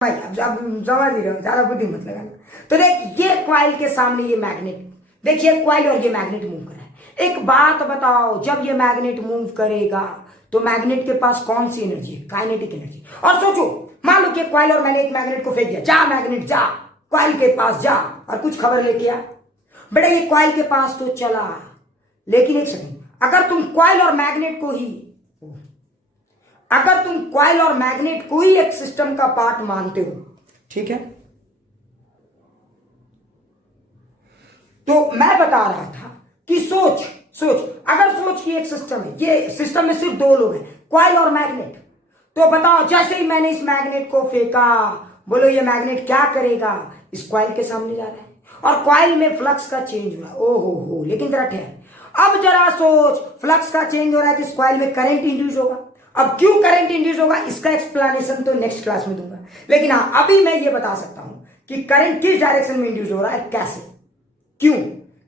भाई अब समझ ही रहे हो, ज्यादा बुद्धि मत लगाना। तो देख ये कॉइल के सामने ये मैग्नेट, देखिए कॉइल और ये मैग्नेट मूव कर रहा है। एक बात बताओ, जब ये मैग्नेट मूव करेगा तो मैग्नेट के पास कौन सी एनर्जी है? Kinetic energy. और सोचो, मान लो कि कॉइल और मैंने एक मैग्नेट को फेंक दिया, जा मैग्नेट जा कॉइल के पास जा, और कुछ खबर लेके आ। बेटा ये कॉइल के पास तो चला, लेकिन एक सेकंड, अगर तुम कॉइल और मैग्नेट को ही एक सिस्टम का पार्ट मानते हो, ठीक है, तो मैं बता रहा था कि सोच अगर सोच की एक सिस्टम है, ये सिस्टम में सिर्फ दो लोग हैं, कॉइल और मैग्नेट, तो बताओ जैसे ही मैंने इस मैग्नेट को फेंका, बोलो ये मैग्नेट क्या करेगा? इस कॉइल के सामने जा रहा है और कॉइल में फ्लक्स का चेंज हो रहा है। ओहो, लेकिन जरा ठहर, अब जरा सोच, फ्लक्स का चेंज हो रहा है तो इस कॉइल में करंट इंड्यूस होगा। अब क्यों करंट इंड्यूस होगा इसका एक्सप्लेनेशन तो नेक्स्ट क्लास में दूंगा, लेकिन हाँ अभी मैं ये बता सकता हूं कि करंट किस डायरेक्शन में इंड्यूस हो रहा है, कैसे, क्यों,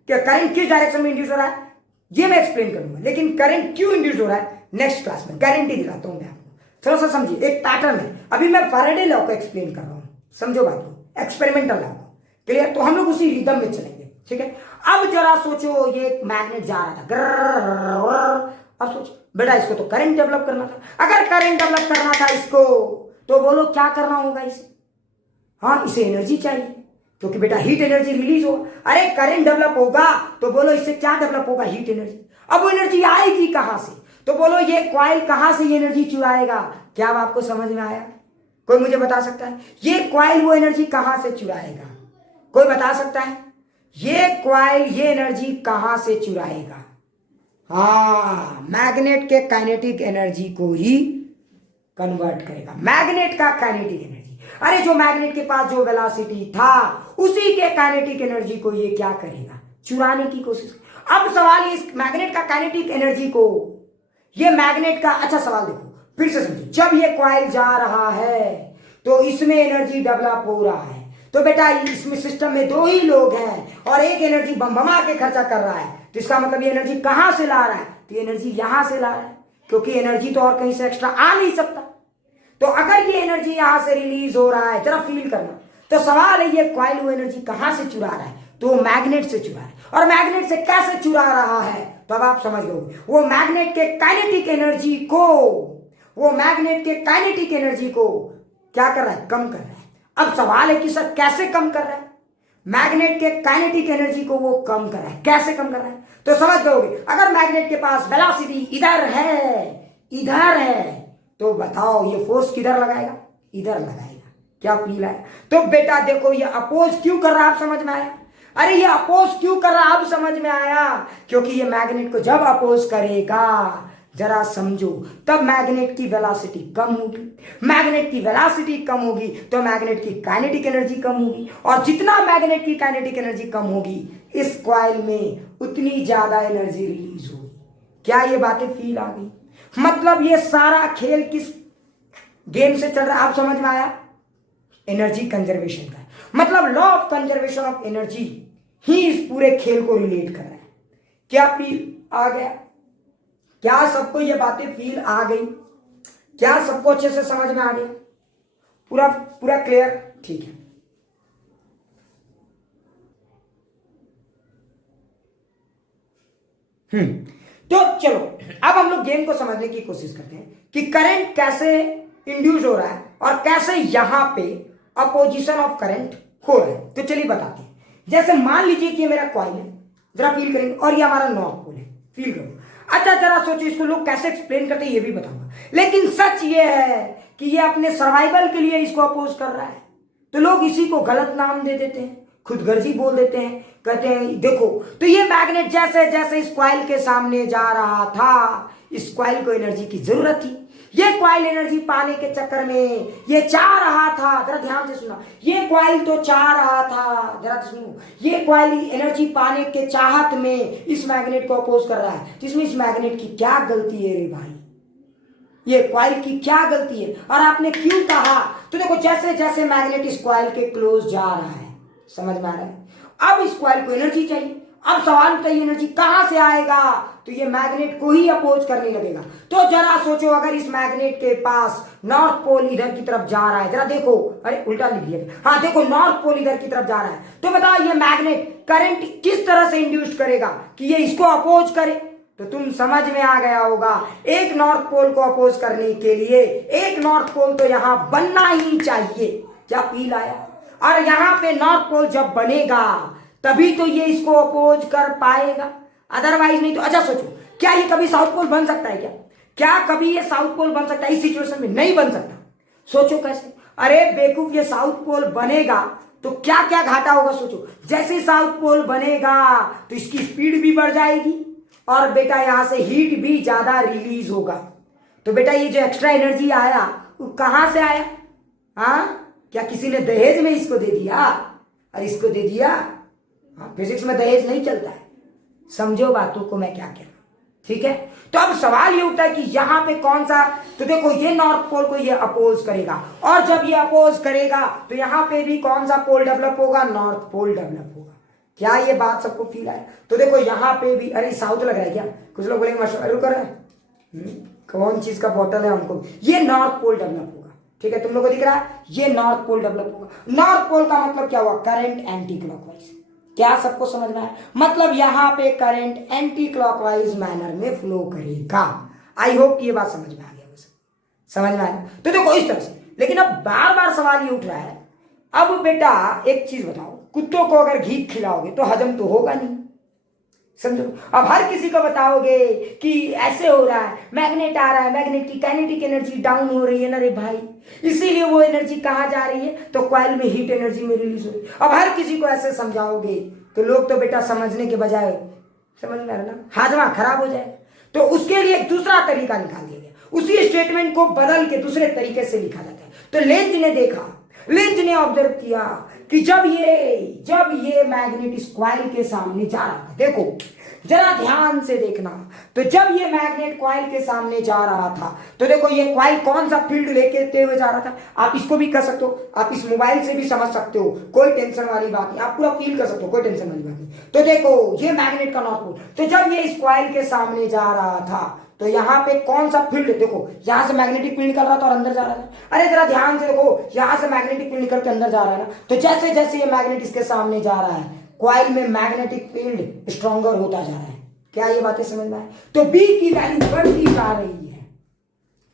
क्या करंट किस डायरेक्शन में इंड्यूस हो रहा है ये मैं एक्सप्लेन करूंगा, लेकिन करंट क्यों इंड्यूस हो रहा है नेक्स्ट क्लास में गारंटी दिलाता हूं मैं आपको। थोड़ा सा समझिए, एक पैटर्न है, अभी मैं फैराडे लॉ को एक्सप्लेन कर रहा हूं, समझो बात को, एक्सपेरिमेंटल लॉ को, क्लियर? तो हम लोग उसी रिदम में चलेंगे, ठीक है। अब जरा सोचो, ये मैग्नेट जा रहा था ग्रर, अब सोच बेटा इसको तो करंट डेवलप करना था, अगर करंट डेवलप करना था इसको, तो बोलो क्या करना होगा इसे? हाँ, इसे एनर्जी चाहिए, क्योंकि बेटा हीट एनर्जी रिलीज होगा। अरे करंट डेवलप होगा तो बोलो इससे क्या डेवलप होगा? Heat energy. अब वो एनर्जी आएगी कहां से? तो बोलो ये कॉइल कहां से ये एनर्जी चुराएगा? क्या अब आपको समझ में आया? कोई मुझे बता सकता है ये कॉइल वो एनर्जी कहां से चुराएगा? कोई बता सकता है ये कॉइल ये एनर्जी कहां से चुराएगा? हाँ, मैग्नेट के काइनेटिक एनर्जी को ही कन्वर्ट करेगा, मैग्नेट का काइनेटिक एनर्जी। अरे जो मैग्नेट के पास जो वेलोसिटी था उसी के काइनेटिक एनर्जी को ये क्या करेगा? चुराने की कोशिश। अब सवाल है इस मैग्नेट का काइनेटिक एनर्जी को, ये मैग्नेट का, अच्छा सवाल देखो फिर से समझो, जब ये कॉइल जा रहा है तो इसमें एनर्जी डेवलप हो रहा है, तो बेटा इसमें सिस्टम में दो ही लोग हैं और एक एनर्जी बम के खर्चा कर रहा है, तो इसका मतलब ये एनर्जी कहां से ला रहा है? तो एनर्जी यहां से ला रहा है, क्योंकि एनर्जी तो और कहीं से एक्स्ट्रा आ नहीं सकता। तो अगर ये एनर्जी यहां से रिलीज हो रहा है, जरा फील करना, तो सवाल है ये कॉइल वो एनर्जी कहां से चुरा रहा है? तो मैग्नेट से चुरा है, और मैग्नेट से कैसे चुरा रहा है? तो अब आप समझ लोगे, वो मैग्नेट के काइनेटिक एनर्जी को क्या कर रहा है? कम कर रहा है। अब सवाल है कि सर कैसे कम कर रहा है? मैग्नेट के काइनेटिक एनर्जी को वो कम कर रहा है, कैसे कम कर रहा है? तो समझ गए, अगर मैग्नेट के पास वेलोसिटी इधर है, तो बताओ ये फोर्स किधर लगाएगा? इधर लगाएगा। क्या फील है? तो बेटा देखो ये अपोज क्यों कर रहा है, आप समझ में आया? अरे ये अपोज क्यों कर रहा है, अब समझ में आया? क्योंकि ये मैग्नेट को जब अपोज करेगा, जरा समझो, तब मैग्नेट की वेलोसिटी कम होगी, मैग्नेट की वेलोसिटी कम होगी तो मैग्नेट की काइनेटिक एनर्जी कम होगी, और जितना मैग्नेट की काइनेटिक एनर्जी कम होगी इस कॉइल में उतनी ज्यादा एनर्जी रिलीज होगी। क्या ये बातें फील आ गई? मतलब ये सारा खेल किस गेम से चल रहा है, आप समझ में आया? एनर्जी कंजर्वेशन का, मतलब law of conservation of energy ही इस पूरे खेल को रिलेट कर रहा है। क्या फील आ गया? क्या सबको ये बातें फील आ गई? क्या सबको अच्छे से समझ में आ गया? पूरा क्लियर? ठीक है। तो चलो अब हम लोग गेम को समझने की कोशिश करते हैं कि करंट कैसे इंड्यूस हो रहा है और कैसे यहां पे अपोजिशन ऑफ करंट हो रहा है। तो चलिए बताते हैं। जैसे मान लीजिए कि ये मेरा कॉइल है, जरा फील करेंगे, और ये हमारा नॉर्थ पोल है, फील करो। अच्छा जरा सोचो इसको लोग कैसे एक्सप्लेन करते हैं ये भी बताऊंगा, लेकिन सच ये है कि ये अपने सर्वाइवल के लिए इसको अपोज कर रहा है, तो लोग इसी को गलत नाम दे देते हैं, खुदगर्जी बोल देते हैं, कहते हैं देखो। तो ये मैग्नेट जैसे जैसे इस कॉइल के सामने जा रहा था, इस कॉइल को एनर्जी की जरूरत थी, ये कॉइल एनर्जी पाने के चक्कर में ये चाह रहा था, जरा ध्यान से सुना, ये कॉइल तो चाह रहा था, जरा सुनो, ये कॉइल एनर्जी पाने के चाहत में इस मैग्नेट को अपोज कर रहा है, तो इसमें इस मैग्नेट की क्या गलती है रे भाई? ये कॉइल की क्या गलती है? और आपने क्यों कहा? तो देखो जैसे जैसे मैग्नेट इस कॉइल के क्लोज जा रहा है, समझ में आ रहा है? अब इस कॉइल को एनर्जी चाहिए, अब सवाल उठता है ये एनर्जी कहां से आएगा? तो ये मैग्नेट को ही अपोज करने लगेगा। तो जरा सोचो, अगर इस मैग्नेट के पास नॉर्थ पोल इधर की तरफ जा रहा है, जरा देखो, अरे उल्टा लिख दिया, हाँ देखो नॉर्थ पोल इधर की तरफ जा रहा है, तो बताओ ये मैग्नेट करंट किस तरह से इंड्यूस करेगा कि ये इसको अपोज करे। तो तुम समझ में आ गया होगा, एक नॉर्थ पोल को अपोज करने के लिए एक नॉर्थ पोल तो यहां बनना ही चाहिए। क्या फील आया? और यहां पे नॉर्थ पोल जब बनेगा तभी तो ये इसको अपोज कर पाएगा, अदरवाइज नहीं। तो अच्छा सोचो, क्या ये कभी साउथ पोल बन सकता है? क्या कभी ये साउथ पोल बन सकता है? इस सिचुएशन में नहीं बन सकता। सोचो कैसे? अरे बेवकूफ, ये साउथ पोल बनेगा तो क्या क्या घाटा होगा सोचो। जैसे साउथ पोल बनेगा तो इसकी स्पीड भी बढ़ जाएगी और बेटा यहां से हीट भी ज्यादा रिलीज होगा। तो बेटा ये जो एक्स्ट्रा एनर्जी आया वो कहां से आया? हाँ, क्या किसी ने दहेज में इसको दे दिया? और इसको दे दिया? हाँ, फिजिक्स में दहेज नहीं चलता है। समझो बातों को मैं क्या कह रहा हूं, ठीक है? तो अब सवाल ये उठता है कि यहां पे कौन सा, तो देखो ये नॉर्थ पोल को ये अपोज करेगा, और जब ये अपोज करेगा तो यहां पे भी कौन सा पोल डेवलप होगा? नॉर्थ पोल डेवलप होगा। क्या ये बात सबको फील आया? तो देखो यहां पे भी, अरे साउथ लग रहा है क्या? कुछ लोग बोलेंगे मशहूर कर रहे हैं, कौन चीज का बॉटल है हमको? ये नॉर्थ पोल डेवलप होगा, ठीक है? तुम लोगों को दिख रहा है ये नॉर्थ पोल डेवलप होगा। नॉर्थ पोल का मतलब क्या हुआ? Current anti clockwise. क्या सबको समझ में आया? मतलब यहां पे करंट एंटी क्लॉकवाइज मैनर में फ्लो करेगा। आई होप ये बात समझ में आ गया, समझ में आया? तो देखो इस तरह से। लेकिन अब बार बार सवाल ये उठ रहा है, अब बेटा एक चीज बताओ, कुत्तों को अगर घी खिलाओगे तो हजम तो होगा नहीं, समझो। अब हर किसी को बताओगे कि ऐसे हो रहा है, मैग्नेट आ रहा है, मैग्नेट की काइनेटिक एनर्जी डाउन हो रही है ना रे भाई, इसीलिए वो एनर्जी कहां जा रही है? तो कॉइल में हीट एनर्जी में रिलीज हो रही है। अब हर किसी को ऐसे समझाओगे तो लोग तो बेटा समझने के बजाय, समझ में आ रहा ना, हाजमा खराब हो जाए। तो उसके लिए एक दूसरा तरीका निकाल दिया गया, उसी स्टेटमेंट को बदल के दूसरे तरीके से लिखा जाता है। तो लेंज ने देखा, लेंज ने ऑब्जर्व किया कि जब ये मैग्नेट इस कॉइल के सामने जा रहा था, देखो जरा ध्यान से देखना, तो जब ये मैग्नेट कॉइल के सामने जा रहा था तो देखो ये कॉइल कौन सा फील्ड लेके हुए जा रहा था। आप इसको भी कर सकते हो, आप इस मोबाइल से भी समझ सकते हो, कोई टेंशन वाली बात नहीं, आप पूरा फील कर सकते हो, कोई टेंशन वाली बात नहीं। तो देखो ये मैग्नेट का नॉर्थ पोल, तो जब ये इस कॉइल के सामने जा रहा था तो यहाँ पे कौन सा फील्ड, देखो यहां से मैग्नेटिक फील्ड निकल रहा था और अंदर जा रहा था। अरे जरा ध्यान से देखो, यहां से मैग्नेटिक फील्ड निकल के अंदर जा रहा है ना, तो जैसे जैसे ये मैग्नेट इसके सामने जा रहा है कॉइल में मैग्नेटिक फील्ड स्ट्रॉन्गर होता जा रहा है। क्या ये बातें समझ में आए? तो बी की वैल्यू बढ़ती जा रही है,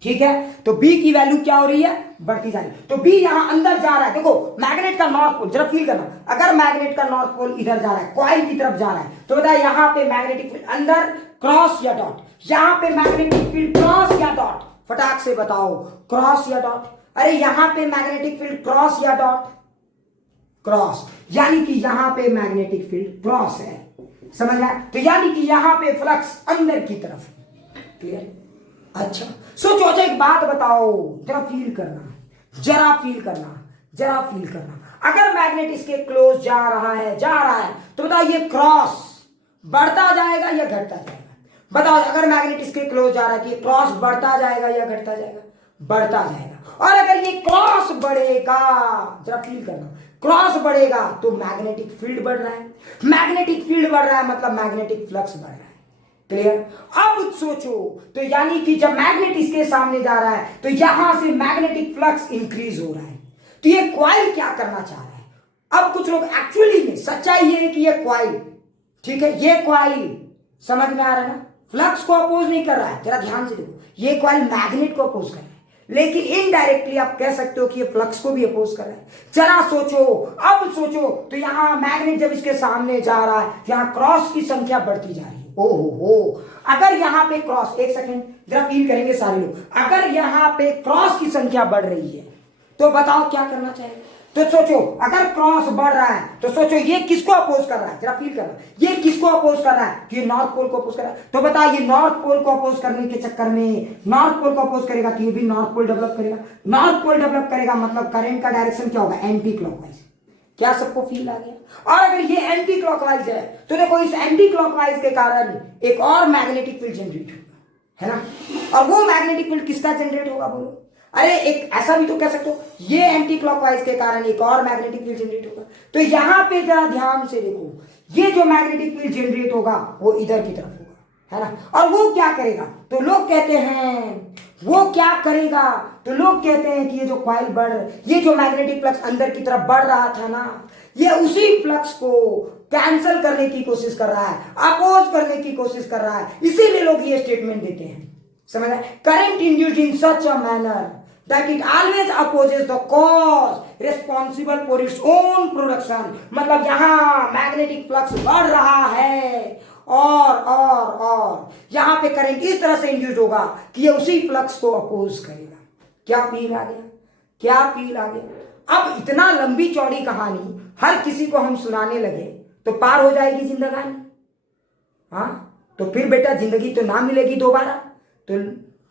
ठीक है? तो बी की वैल्यू क्या हो रही है? बढ़ती जा रही है। तो बी यहां अंदर जा रहा है, देखो मैग्नेट का नॉर्थ पोल, जरा फील करना, अगर मैग्नेट का नॉर्थ पोल इधर जा रहा है, कॉइल की तरफ जा रहा है, तो बताया यहां पे मैग्नेटिक फील्ड अंदर क्रॉस या डॉट, यहां पे मैग्नेटिक फील्ड क्रॉस या डॉट, फटाक से बताओ क्रॉस या डॉट। अरे यहां पे मैग्नेटिक फील्ड क्रॉस या डॉट? क्रॉस, यानी कि यहां पे मैग्नेटिक फील्ड क्रॉस है, समझ में? तो यानी कि यहां पे फ्लक्स अंदर की तरफ, क्लियर? अच्छा सोचो, अच्छा एक बात बताओ, जरा फील करना, जरा फील करना, जरा फील करना, अगर मैग्नेट इसके क्लोज जा रहा है तो बताओ ये क्रॉस बढ़ता जाएगा या घटता जाएगा? बताओ, अगर मैग्नेट इसके क्लोज जा रहा है कि क्रॉस बढ़ता जाएगा या घटता जाएगा? बढ़ता जाएगा। और अगर ये क्रॉस बढ़ेगा, जरा फील करना, क्रॉस बढ़ेगा तो मैग्नेटिक फील्ड बढ़ रहा है, मैग्नेटिक फील्ड बढ़ रहा है मतलब मैग्नेटिक फ्लक्स बढ़ रहा है, क्लियर? अब सोचो, तो यानी कि जब मैग्नेट इसके सामने जा रहा है तो यहां से मैग्नेटिक फ्लक्स इंक्रीज हो रहा है। तो ये कॉइल क्या करना चाह रहा है? अब कुछ लोग एक्चुअली में, सच्चाई ये है कि ये कॉइल, ठीक है, ये कॉइल समझ में आ रहा है ना, फ्लक्स को अपोज नहीं कर रहा है, जरा ध्यान से देखो, ये कॉइल मैग्नेट को अपोज कर रहा है, लेकिन इनडायरेक्टली आप कह सकते हो कि ये फ्लक्स को भी अपोज कर रहा है। जरा सोचो, अब सोचो, तो यहां मैग्नेट जब इसके सामने जा रहा है, यहां क्रॉस की संख्या बढ़ती जा रही है। ओहो, अगर यहां पे क्रॉस, एक सेकेंड जरा फील करेंगे सारे लोग, अगर यहां पे क्रॉस की संख्या बढ़ रही है तो बताओ क्या करना चाहिए? तो सोचो, अगर क्रॉस बढ़ रहा है तो सोचो ये किसको अपोज कर रहा है, जरा फील करना, ये किसको अपोज कर रहा है? ये नॉर्थ पोल को अपोज कर रहा है। तो बताओ ये नॉर्थ पोल को अपोज करने के चक्कर में, नॉर्थ पोल को अपोज करेगा तो ये भी नॉर्थ पोल डेवलप करेगा, नॉर्थ पोल डेवलप करेगा मतलब करंट का डायरेक्शन क्या होगा? Anti clockwise. क्या सबको फील आ गया? और अगर ये एंटी क्लॉकवाइज है तो देखो इस एंटी क्लॉकवाइज के कारण एक और मैग्नेटिक फील्ड जनरेट होगा, है ना? और वो मैग्नेटिक फील्ड किसका जनरेट होगा बोलो? अरे एक ऐसा भी तो कह सकते हो, ये एंटी क्लॉकवाइज के कारण एक और मैग्नेटिक फील्ड जनरेट होगा। तो यहां पे जरा ध्यान से देखो, ये जो मैग्नेटिक फील्ड जनरेट होगा वो इधर की तरफ होगा, है ना? और वो क्या करेगा? तो लोग कहते हैं वो क्या करेगा? तो लोग कहते हैं कि ये जो कॉइल ये जो मैग्नेटिक फ्लक्स अंदर की तरफ बढ़ रहा था ना, ये उसी फ्लक्स को कैंसल करने की कोशिश कर रहा है, अपोज करने की कोशिश कर रहा है। इसीलिए लोग ये स्टेटमेंट देते हैं, समझ रहे? Current induced in such a manner that it always opposes the cause responsible for its own production। मतलब यहां मैग्नेटिक फ्लक्स बढ़ रहा है और यहां पे करंट इस तरह से इंड्यूस होगा कि ये उसी फ्लक्स को अपोज करेगा। क्या फील आ गया? क्या फील आ गया? अब इतना लंबी चौड़ी कहानी हर किसी को हम सुनाने लगे तो पार हो जाएगी जिंदगानी? हाँ, तो फिर बेटा जिंदगी तो ना मिलेगी दोबारा। तो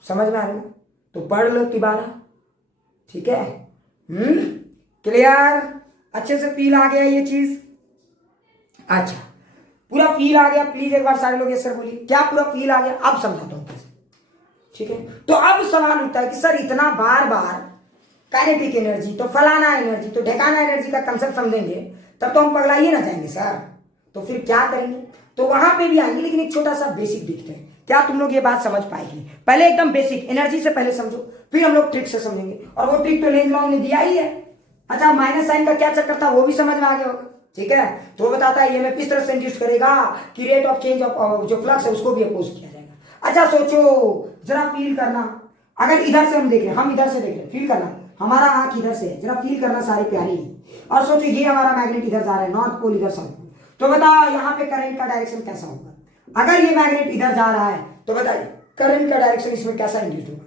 समझ में आ रहा है? तो पढ़ लो तिबारा, ठीक है? क्लियर? अच्छे से फील आ गया ये चीज? अच्छा, पूरा फील आ गया? प्लीज एक बार सारे लोग ये सर बोलिए, क्या पूरा फील आ गया? अब समझाता हूं कैसे, ठीक है? तो अब सवाल उठता है कि सर इतना बार बार काइनेटिक एनर्जी तो फलाना एनर्जी तो ढेकाना एनर्जी का कंसेप्ट समझेंगे तब तो हम पगलाइए ना जाएंगे सर, तो फिर क्या करेंगे? तो वहां पे भी आएंगे, लेकिन एक छोटा सा बेसिक दिखते हैं। क्या तुम लोग ये बात समझ पाएगी? पहले एकदम बेसिक एनर्जी से पहले समझो, फिर हम लोग ट्रिक से समझेंगे। और वो ट्रिक तो लेंज लॉ ने दिया ही है। अच्छा, माइनस साइन का क्या चक्कर था वो भी समझ में आ गया होगा, ठीक है? तो वो बताता है ईएमएफ इस तरह से इंड्यूस करेगा कि रेट ऑफ चेंज ऑफ जो फ्लक्स है उसको भी अपोज किया जाएगा। अच्छा सोचो, जरा फील करना, अगर इधर से हम देख रहे हैं, हम इधर से देख रहे हैं, फील करना, हमारा आंख इधर से है, जरा फील करना सारे प्यारे। और सोचो ये हमारा मैग्नेट इधर जा रहा है, नॉर्थ पोल इधर साउथ पोल, तो बताओ यहाँ पे करंट का डायरेक्शन कैसा होगा? अगर ये मैग्नेट इधर जा रहा है तो बताइए करंट का डायरेक्शन इसमें कैसा इंड्यूस होगा?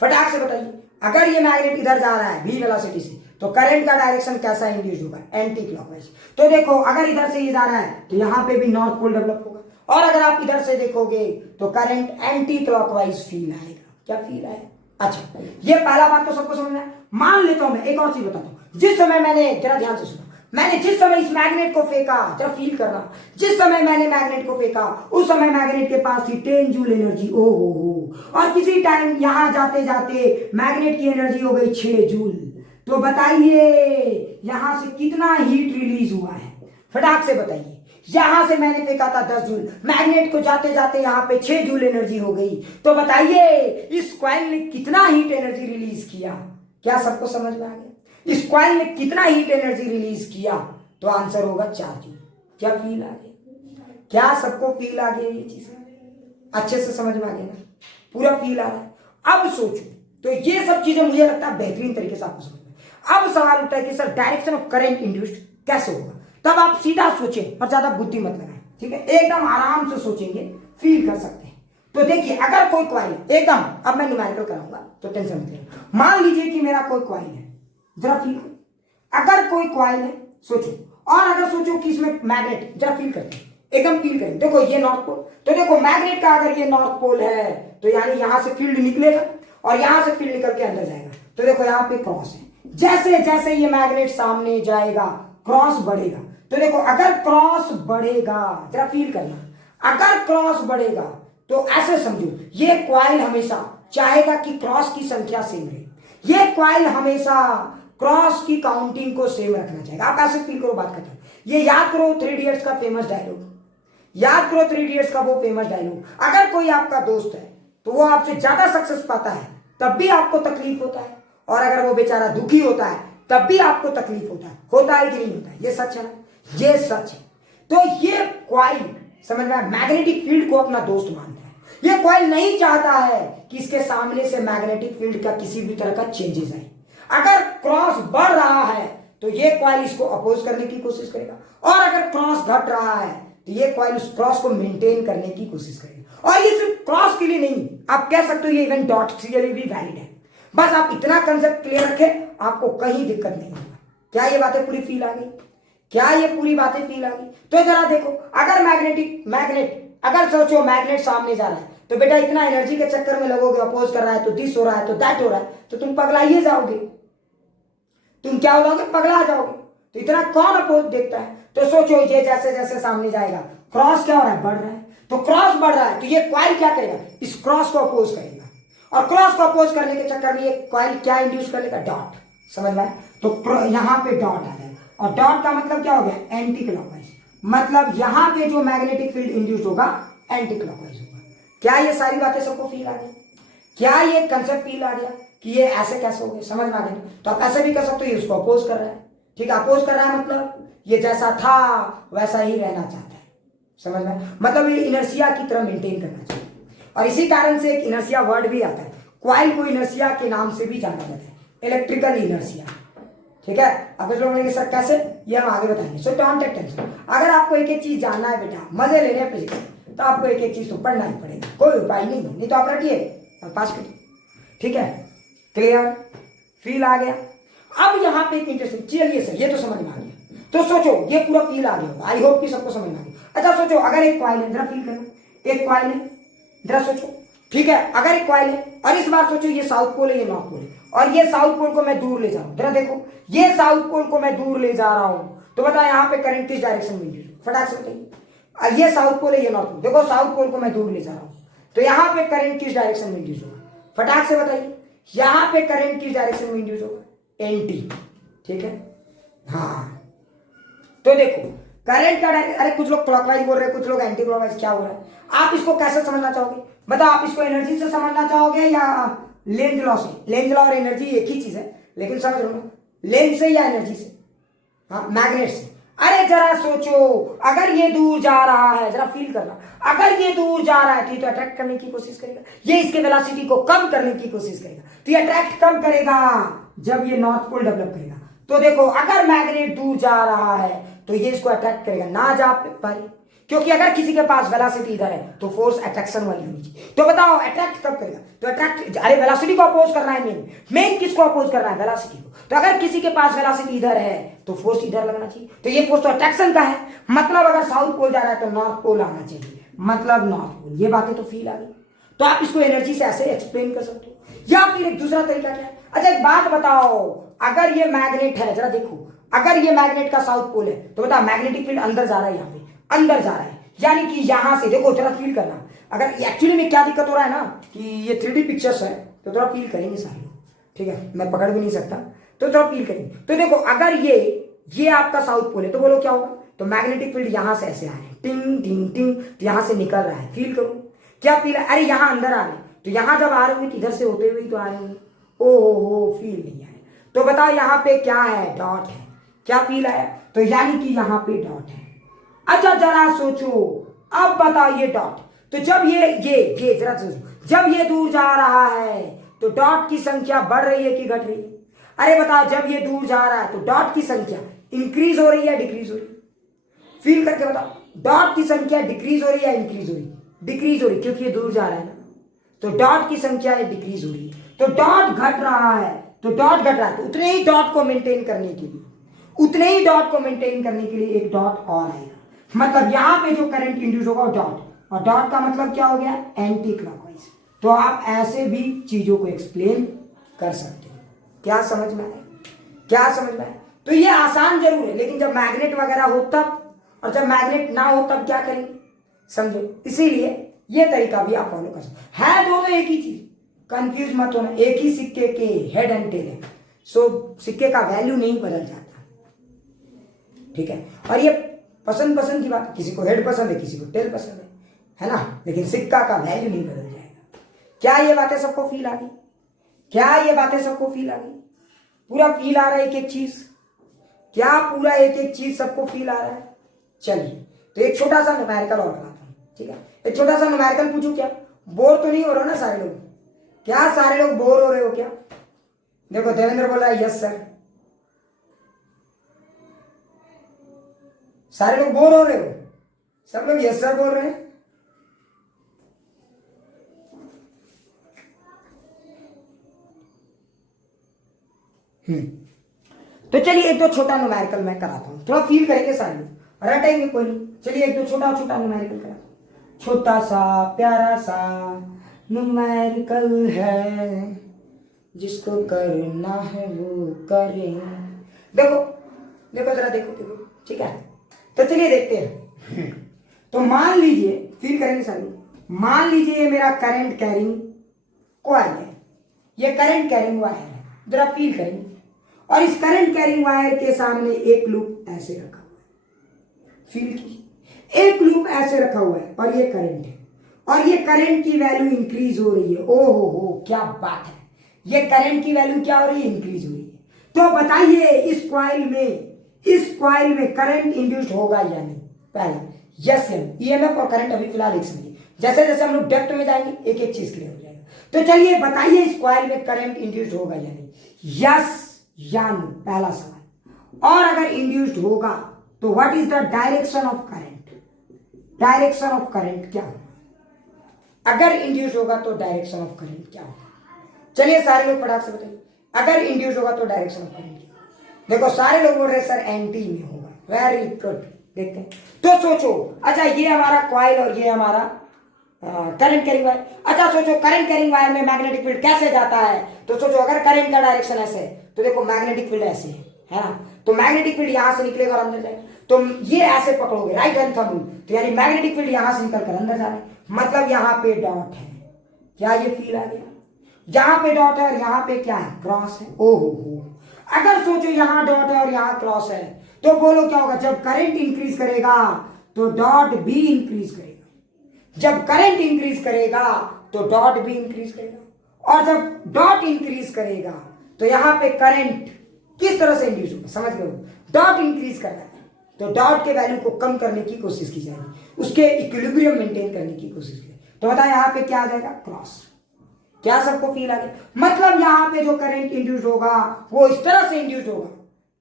फटाक से बताइए। अगर ये मैग्नेट इधर जा रहा है v वेलोसिटी से तो करंट का डायरेक्शन कैसा इंड्यूस होगा? Anti clockwise. तो देखो अगर इधर से ये जा रहा है तो यहाँ पे भी नॉर्थ पोल डेवलप होगा, और अगर आप इधर से देखोगे तो करंट एंटी क्लॉकवाइज फील आएगा। क्या फील आएगा? अच्छा, ये पहला बात तो सबको समझना है। मान लेता हूं मैं एक और चीज बताता हूं, जिस समय मैंने, जरा ध्यान से सुनो, मैंने जिस समय इस मैग्नेट को फेंका, जरा फील करना, जिस समय मैंने मैग्नेट को फेंका उस समय मैग्नेट के पास थी 10 जूल एनर्जी। ओ हो, और किसी टाइम यहां जाते जाते मैग्नेट की एनर्जी हो गई 6 जूल। तो बताइए यहां से कितना हीट रिलीज हुआ है? फटाक से बताइए। यहां से मैंने फेंका था 10 जूल, मैग्नेट को जाते जाते यहां पे 6 जूल एनर्जी हो गई। तो बताइए इस कॉइल ने कितना हीट एनर्जी रिलीज किया? क्या सबको समझ में आ गया? इस कॉइल ने कितना हीट एनर्जी रिलीज किया? तो आंसर होगा 4 जूल। क्या फील आ गया? क्या सबको फील आ गया? ये चीज अच्छे से समझ में आ गया ना? पूरा फील आ रहा है? अब सोचो, तो ये सब चीजें मुझे लगता है बेहतरीन तरीके से आपको समझ में। अब सवाल उठता है कि sir direction of current induced कैसे होगा? तब आप सीधा सोचें और ज्यादा बुद्धि मत लगाएं, ठीक है? एकदम आराम से सोचेंगे, फील कर सकते हैं। तो देखिए अगर कोई कॉइल एकदम, अब मैं न्यूमेरिकल कराऊंगा तो टेंशन मत लेना। मान लीजिए कि मेरा कोई कॉइल है, जरा फील करो, अगर कोई कॉइल है सोचो, और अगर सोचो कि इसमें मैग्नेट, जरा फील करते हैं, एकदम फील करें। देखो ये नॉर्थ पोल, तो देखो मैग्नेट का अगर ये नॉर्थ पोल है तो यानी यहां से फील्ड निकलेगा और यहां से फील्ड निकल के अंदर जाएगा। तो देखो यहां पे क्रॉस है, जैसे जैसे ये मैग्नेट सामने जाएगा क्रॉस बढ़ेगा। तो देखो अगर क्रॉस बढ़ेगा, जरा फील करना, अगर क्रॉस बढ़ेगा तो ऐसे समझो ये कॉइल हमेशा चाहेगा कि क्रॉस की संख्या सेम रहे, ये कॉइल हमेशा क्रॉस की काउंटिंग को सेम रखना चाहेगा। आप ऐसे फील करो, बात करते हैं, ये याद करो 3 इडियट्स का फेमस डायलॉग, याद करो 3 इडियट्स का वो फेमस डायलॉग। अगर कोई आपका दोस्त है तो वो आपसे ज्यादा सक्सेस पाता है तब भी आपको तकलीफ होता है, और अगर वो बेचारा दुखी होता है तब भी आपको तकलीफ होता है कि नहीं होता है? ये सच है ना? ये सच है। तो ये कॉइल समझ में, मैग्नेटिक फील्ड को अपना दोस्त मानता है। ये कॉइल नहीं चाहता है कि इसके सामने से मैग्नेटिक फील्ड का किसी भी तरह का चेंजेस आए। अगर क्रॉस बढ़ रहा है तो ये कॉइल इसको अपोज करने की कोशिश करेगा, और अगर क्रॉस घट रहा है तो ये कॉइल उस क्रॉस को मेंटेन करने की कोशिश करेगा। और ये सिर्फ क्रॉस के लिए नहीं, आप कह सकते हो ये इवन डॉट के लिए भी वैलिड है। बस आप इतना कंसेप्ट क्लियर रखें, आपको कहीं दिक्कत नहीं होगा। क्या ये बातें पूरी फील आ गई? क्या ये पूरी बातें फील आ गई? तो जरा देखो, अगर मैग्नेट अगर सोचो मैग्नेट सामने जा रहा है तो बेटा इतना एनर्जी के चक्कर में लगोगे, अपोज कर रहा है तो दिस हो रहा है तो दैट हो रहा है, तो तुम पगलाइए जाओगे। तुम क्या हो जाओगे? पगला जाओगे। तो इतना कौन अपोज देखता है? तो सोचो ये जैसे जैसे सामने जाएगा क्रॉस क्या हो रहा है? बढ़ रहा है। तो क्रॉस बढ़ रहा है तो ये कॉइल क्या करेगा? इस क्रॉस को अपोज करेगा, और क्रॉस को अपोज करने के चक्कर में ये कॉइल क्या इंड्यूस कर लेगा? डॉट। समझ में? तो यहां पे डॉट आ जाएगा, और डॉट का मतलब क्या हो गया? Anti clockwise. मतलब यहां पे जो मैग्नेटिक फील्ड इंड्यूस होगा एंटी क्लॉकवाइज होगा। क्या ये सारी बातें सबको फील आ गई? क्या ये कंसेप्ट फील आ गया कि ये ऐसे कैसे हो गए, समझ में आ गया? तो आप ऐसे भी कर सकते हो, ये उसको अपोज कर रहा है, ठीक है, अपोज कर रहा है मतलब ये जैसा था वैसा ही रहना चाहता है, समझ में? मतलब ये इनर्शिया की तरह मेंटेन करना चाहिए। और इसी कारण से एक इनर्शिया वर्ड भी आता है, क्वाइल को इनर्शिया के नाम से भी जाना जाता है, इलेक्ट्रिकल इनर्शिया, ठीक है। अब कुछ लोग बोलेंगे सर कैसे, ये हम आगे बताएंगे। सो डोंट टेक टेंशन, अगर आपको एक एक चीज जानना है बेटा, मजे लेने हैं फिजिक्स, तो आपको एक एक चीज तो पढ़ना ही पड़ेगा, कोई उपाय नहीं तो आप रटिए और पास करिए, ठीक है, क्लियर, फील आ गया? अब यहाँ पे एक इंटरेस्टिंग, चलिए सर ये तो समझ में आ गया, तो सोचो ये पूरा फील आ गया होगा, आई होप कि सबको समझ में आ गया। अच्छा सोचो, अगर एक कॉइल है, जरा फील करो, एक कॉइल है, जरा सोचो, ठीक है, अगर एक कॉइल है और इस बार सोचो ये साउथ पोल है, ये नॉर्थ पोल है, और ये साउथ पोल को मैं दूर ले जा रहा हूं, जरा देखो ये साउथ पोल को मैं दूर ले जा रहा हूं, तो बताओ यहाँ पे करंट किस डायरेक्शन में है, फटाक से बताइए। ये साउथ पोल है, ये नॉर्थ पोल, देखो साउथ पोल को मैं दूर ले जा रहा हूं, तो यहाँ पे करंट किस डायरेक्शन में इंड्यूस होगा, फटाक से बताइए, यहाँ पे करंट किस डायरेक्शन में इंड्यूस होगा, एंटी, ठीक है, हाँ। तो देखो करंट का डायरेक्शन, अरे कुछ लोग क्लॉकवाइज बोल रहे हैं, कुछ लोग एंटी क्लॉकवाइज, क्या हो रहा है? आप इसको कैसे समझना चाहोगे बताओ? आप इसको एनर्जी से समझना चाहोगे या लेंज लॉ से? लेंज लॉ और एनर्जी एक ही चीज है, लेकिन समझ लो ना, लेंज से या एनर्जी से, हाँ मैग्नेट से। अरे जरा सोचो, अगर ये दूर जा रहा है, जरा फील करना, अगर ये दूर जा रहा है तो ये तो अट्रैक्ट करने की कोशिश करेगा, ये इसके वेलोसिटी को कम करने की कोशिश करेगा, तो ये अट्रैक्ट कम करेगा जब ये नॉर्थ पोल डेवलप करेगा। तो देखो अगर मैग्नेट दूर जा रहा है तो ये इसको अट्रैक्ट करेगा, ना जा पाए, क्योंकि अगर किसी के पास वेलोसिटी इधर है तो फोर्स अट्रैक्शन वाली होनी चाहिए। तो बताओ अट्रैक्ट कब करेगा? तो अट्रैक्ट, अरे वेलोसिटी को अपोज करना है, मेन किसको अपोज करना है? वेलोसिटी को। तो अगर किसी के पास वेलोसिटी इधर है तो फोर्स इधर लगना चाहिए, तो ये फोर्स तो अट्रैक्शन का है, मतलब अगर साउथ पोल जा रहा है तो नॉर्थ पोल आना चाहिए, मतलब नॉर्थ पोल। ये बातें तो फील आ गई। तो आप इसको एनर्जी से ऐसे एक्सप्लेन कर सकते हो, या फिर एक दूसरा तरीका क्या है? अच्छा एक बात बताओ, अगर ये मैग्नेट है, जरा देखो, अगर ये मैग्नेट का साउथ पोल है तो बताओ मैग्नेटिक फील्ड अंदर जा रहा है, यहाँ पे अंदर जा रहा है, यानी कि यहां से देखो, जरा फील करना। अगर एक्चुअली में क्या दिक्कत हो रहा है ना कि ये 3D पिक्चर्स है, तो थोड़ा फील करेंगे सारे लोग, ठीक है, मैं पकड़ भी नहीं सकता, तो थोड़ा फील करेंगे। तो देखो अगर ये आपका साउथ पोल है तो बोलो क्या होगा? तो मैग्नेटिक फील्ड यहां से ऐसे आ रहे हैं, टिंग टिंग टिंग, तो यहां से निकल रहा है, फील करो, क्या फील है? अरे यहां अंदर आ रहे हैं, तो यहां जब आ रहे होंगे तो इधर से होते हुए तो आ रहे होंगे, ओ हो फील नहीं आया। तो बताओ यहाँ पे क्या है? डॉट है, क्या फील आया? तो यानी कि यहाँ पे डॉट है। अच्छा जरा सोचो, अब बताओ ये डॉट, तो जब ये जरा सोचो, जब ये दूर जा रहा है तो डॉट की संख्या बढ़ रही है कि घट रही है? अरे बताओ, जब ये दूर जा रहा है तो डॉट की संख्या इंक्रीज हो रही है, डिक्रीज हो रही है? फील करके बताओ, डॉट की संख्या डिक्रीज हो रही है, इंक्रीज हो रही है? डिक्रीज हो रही, क्योंकि ये दूर जा रहा है ना, तो डॉट की संख्या डिक्रीज हो रही है, तो डॉट घट रहा है, तो डॉट घट रहा है, तो उतने ही डॉट को मेंटेन करने के लिए, उतने ही डॉट को मेंटेन करने के लिए एक डॉट और आएगा, मतलब यहां पे जो करंट इंड्यूस होगा वो डॉट, और डॉट का मतलब क्या हो गया? Anti clockwise. तो आप ऐसे भी चीजों को एक्सप्लेन कर सकते हो। क्या समझ में आया? क्या समझ में आया? तो ये आसान जरूर है, लेकिन जब मैग्नेट वगैरह हो तब, और जब मैग्नेट ना हो तब क्या करेंगे, समझो। इसीलिए ये तरीका भी आप फॉलो कर सकते हैं, दोनों एक ही चीज, कंफ्यूज मत होना, एक ही सिक्के के हेड एंड टेल है, सो सिक्के का वैल्यू नहीं बदल जाता, ठीक है। और ये पसंद की बात, किसी को हेड पसंद है, किसी को टेल पसंद है ना, लेकिन सिक्का का वैल्यू नहीं बदल जाएगा। क्या ये बातें सबको फील आ गई? क्या ये बातें सबको फील आ गई? पूरा फील आ रहा है एक एक चीज? क्या पूरा एक एक चीज सबको फील आ रहा है? चलिए तो एक छोटा सा न्यूमेरिकल और कराता हूं, ठीक है। एक छोटा सा न्यूमेरिकल पूछूं क्या? बोर तो नहीं हो रहा ना सारे लोग? क्या सारे लोग बोर हो रहे हो क्या? देखो देवेंद्र बोल रहा है यस सर, सारे लोग बोर हो रहे हो? सब लोग यस सर बोल रहे हैं। तो चलिए एक दो छोटा न्यूमेरिकल मैं कराता हूं, थोड़ा फील करेंगे सारे लोग, रटेंगे कोई नहीं। चलिए एक दो छोटा न्यूमेरिकल कराता हूं, छोटा सा प्यारा सा न्यूमेरिकल है, जिसको करना है वो करे। देखो देखो जरा देखो, ठीक है। तो चलिए देखते हैं। तो मान लीजिए, फील करेंगे सारे लोग, मान लीजिए ये मेरा करंट कैरिंग कॉइल है, ये करंट कैरिंग वायर है, जरा फील करेंगे। और इस करंट कैरिंग वायर के सामने एक लूप ऐसे रखा हुआ है, फील कीजिए, एक लूप ऐसे रखा हुआ है, और ये करंट है, और ये करंट की वैल्यू इंक्रीज हो रही है। ओहो हो, क्या बात है, ये करंट की वैल्यू क्या हो रही है, इंक्रीज हो रही है। तो बताइए इस कॉइल में करंट इंड्यूस्ड होगा या नहीं। पहला यस या नो, ईएमएफ और करंट अभी फिलहाल एक समझिए, जैसे जैसे हम लोग डेप्थ में जाएंगे एक एक चीज क्लियर हो जाएगा। तो चलिए बताइए इस कॉइल में करंट इंड्यूस्ड होगा या नहीं, यस या नो, पहला सवाल। और अगर इंड्यूस्ड होगा तो what is the direction of current, direction of current क्या होगा, अगर इंड्यूस्ड होगा तो डायरेक्शन ऑफ करंट क्या होगा। चलिए सारे लोग फटाक से बताइए, अगर इंड्यूस्ड होगा तो डायरेक्शन ऑफ करंट क्या होगा। देखो सारे लोग बोल रहे सर एंटी में होगा, वेरी गुड, देखते हैं। तो सोचो, अच्छा ये हमारा कॉइल और ये हमारा करंट कैरिंग वायर। अच्छा सोचो करंट कैरिंग वायर में मैग्नेटिक फील्ड कैसे जाता है। तो सोचो अगर करंट का डायरेक्शन ऐसे है तो देखो मैग्नेटिक फील्ड ऐसे है ना, तो मैग्नेटिक फील्ड यहां से निकलेगा और अंदर जाएगा। तो ये ऐसे पकड़ोगे राइट हैंड थंब रूल, तो यानी मैग्नेटिक फील्ड यहां से निकल कर अंदर जा रहा है, मतलब यहां पे डॉट है। क्या ये फील आ गया, यहां पे डॉट है और यहां पे क्या है, क्रॉस है। ओहो हो, अगर सोचो यहां डॉट है और यहां क्रॉस है तो बोलो क्या होगा, जब करंट इंक्रीज करेगा तो डॉट भी इंक्रीज करेगा, जब करंट इंक्रीज करेगा तो डॉट भी इंक्रीज करेगा, और जब डॉट इंक्रीज करेगा तो यहां पे करंट किस तरह से इंड्यूस होगा, समझ गए। डॉट इंक्रीज कर रहा है तो डॉट के वैल्यू को कम करने की कोशिश की जाएगी, उसके इक्विलिब्रियम मेंटेन करने की कोशिश की। तो बताया यहां पे क्या आ जाएगा, क्रॉस। क्या सबको फील आ गया, मतलब यहां पे जो करंट इंड्यूस होगा वो इस तरह से इंड्यूस होगा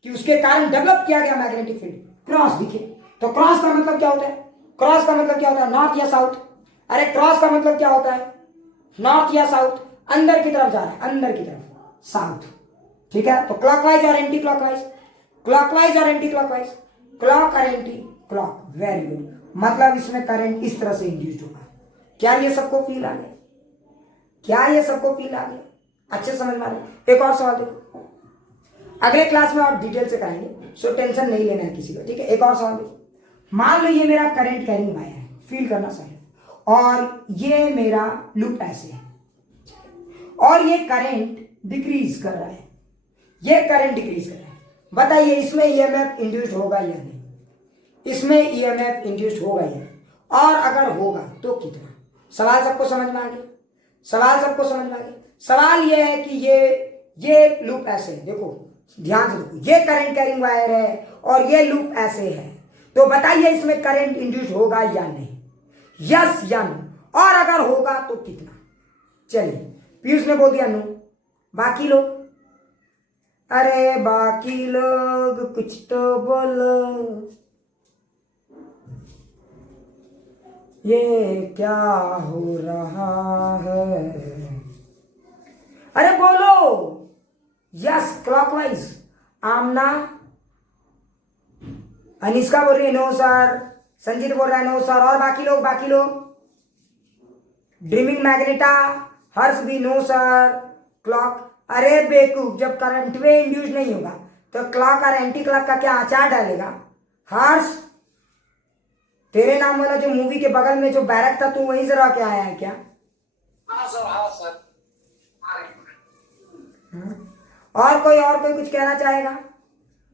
कि उसके कारण डेवलप किया गया मैग्नेटिक फील्ड क्रॉस दिखे। तो क्रॉस का मतलब क्या होता है, क्रॉस का मतलब क्या होता है, नॉर्थ या साउथ। अरे क्रॉस का मतलब क्या होता है, नॉर्थ या साउथ, अंदर की तरफ जा रहा है, अंदर की तरफ साउथ, ठीक है। तो क्लॉकवाइज और एंटी क्लॉकवाइज, क्लॉकवाइज और एंटी क्लॉकवाइज, क्लॉक और एंटी क्लॉक, वेरी गुड, मतलब इसमें करंट इस तरह से इंड्यूस्ड होगा। क्या ये सबको फील आ गया, क्या ये सबको फील आ गया, अच्छे समझ में आ रहे। एक और सवाल देखो, अगले क्लास में और डिटेल से कराएंगे, सो टेंशन नहीं लेना है किसी को, ठीक है। एक और सवाल देखो, मान लो ये मेरा करंट कैरिंग वायर है, फील करना सही, और ये मेरा लूप ऐसे है, और ये करंट डिक्रीज कर रहा है, ये करंट डिक्रीज कर रहा है। बताइए इसमें ईएमएफ इंड्यूस्ड होगा या नहीं, इसमें ईएमएफ इंड्यूस्ड होगा या नहीं, और अगर होगा तो कितना। सवाल सबको समझ में आ गया, सवाल सबको समझ में आ गया। सवाल ये है कि ये लूप ऐसे है, देखो ध्यान से देखो, ये करंट कैरिंग वायर है और ये लूप ऐसे है, तो बताइए इसमें करंट इंड्यूस्ड होगा या नहीं, यस या नो, और अगर होगा तो कितना। चलिए पीयूष ने बोल दिया नो, बाकी लोग, अरे बाकी लोग कुछ तो बोलो, ये क्या हो रहा है, अरे बोलो, यस क्लॉकवाइज। आमना, अनिष्का बोल रही है नो सर, संजीत बोल रहा है नो सर, और बाकी लोग ड्रीमिंग मैग्नेटा, हर्ष भी नो सर, क्लॉक, अरे बेवकूफ, जब करंट में इंड्यूस नहीं होगा तो क्लॉक और एंटी क्लॉक का क्या आचार डालेगा। हर्ष, तेरे नाम वाला जो मूवी के बगल में जो बैरक था, तू वहीं से रह के आया है क्या। हाँ सर, हाँ सर। और कोई कुछ कहना चाहेगा।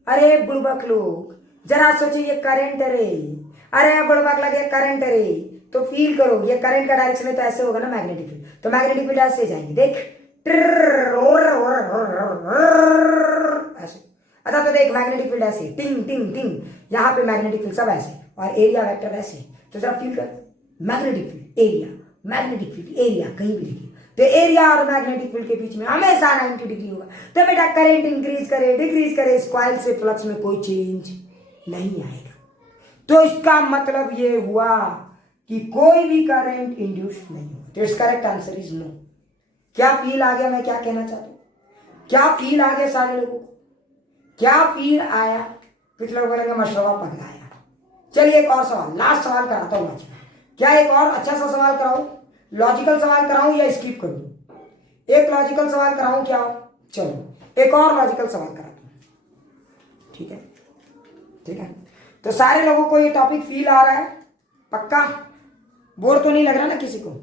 अरे बुड़बक लोग जरा सोचिए, ये करंट रे, अरे बुड़बक लगे करंट रे, तो फील करो ये करंट का डायरेक्शन में तो ऐसे होगा ना मैग्नेटिक फील्ड, तो मैग्नेटिक फील्ड ऐसे जाएंगे, देख ऐसे। अच्छा तो देख मैग्नेटिक फील्ड ऐसे टिंग टिंग टिंग, यहाँ पे मैग्नेटिक फील्ड सब ऐसे, और एरिया वेक्टर ऐसे। तो जरा फील कर, magnetic field area, magnetic field area, कहीं भी देखिए तो एरिया और मैग्नेटिक फील्ड के बीच में हमेशा 90 डिग्री होगा। तो बेटा करंट इंक्रीज करे डिक्रीज करे, इस कॉइल से फ्लक्स में कोई चेंज नहीं आएगा। तो इसका मतलब ये हुआ कि कोई भी करंट इंड्यूस नहीं हुआ। तो its correct answer is no. क्या फील आ गया, मैं क्या कहना चाहता हूं, क्या फील आ गया सारे लोगों को, क्या फील आया। कुछ लोग बोलेंगे मशरूबा पकड़ाया। चलिए एक और सवाल, लास्ट सवाल कराता हूं आज। क्या एक और अच्छा सा सवाल कराऊं, लॉजिकल सवाल कराऊं या स्किप कर दूं। एक लॉजिकल सवाल कराऊं क्या, चलो एक और लॉजिकल सवाल कराता हूं, ठीक है ठीक है। तो सारे लोगों को ये टॉपिक फील आ रहा है, पक्का, बोर तो नहीं लग रहा ना किसी को।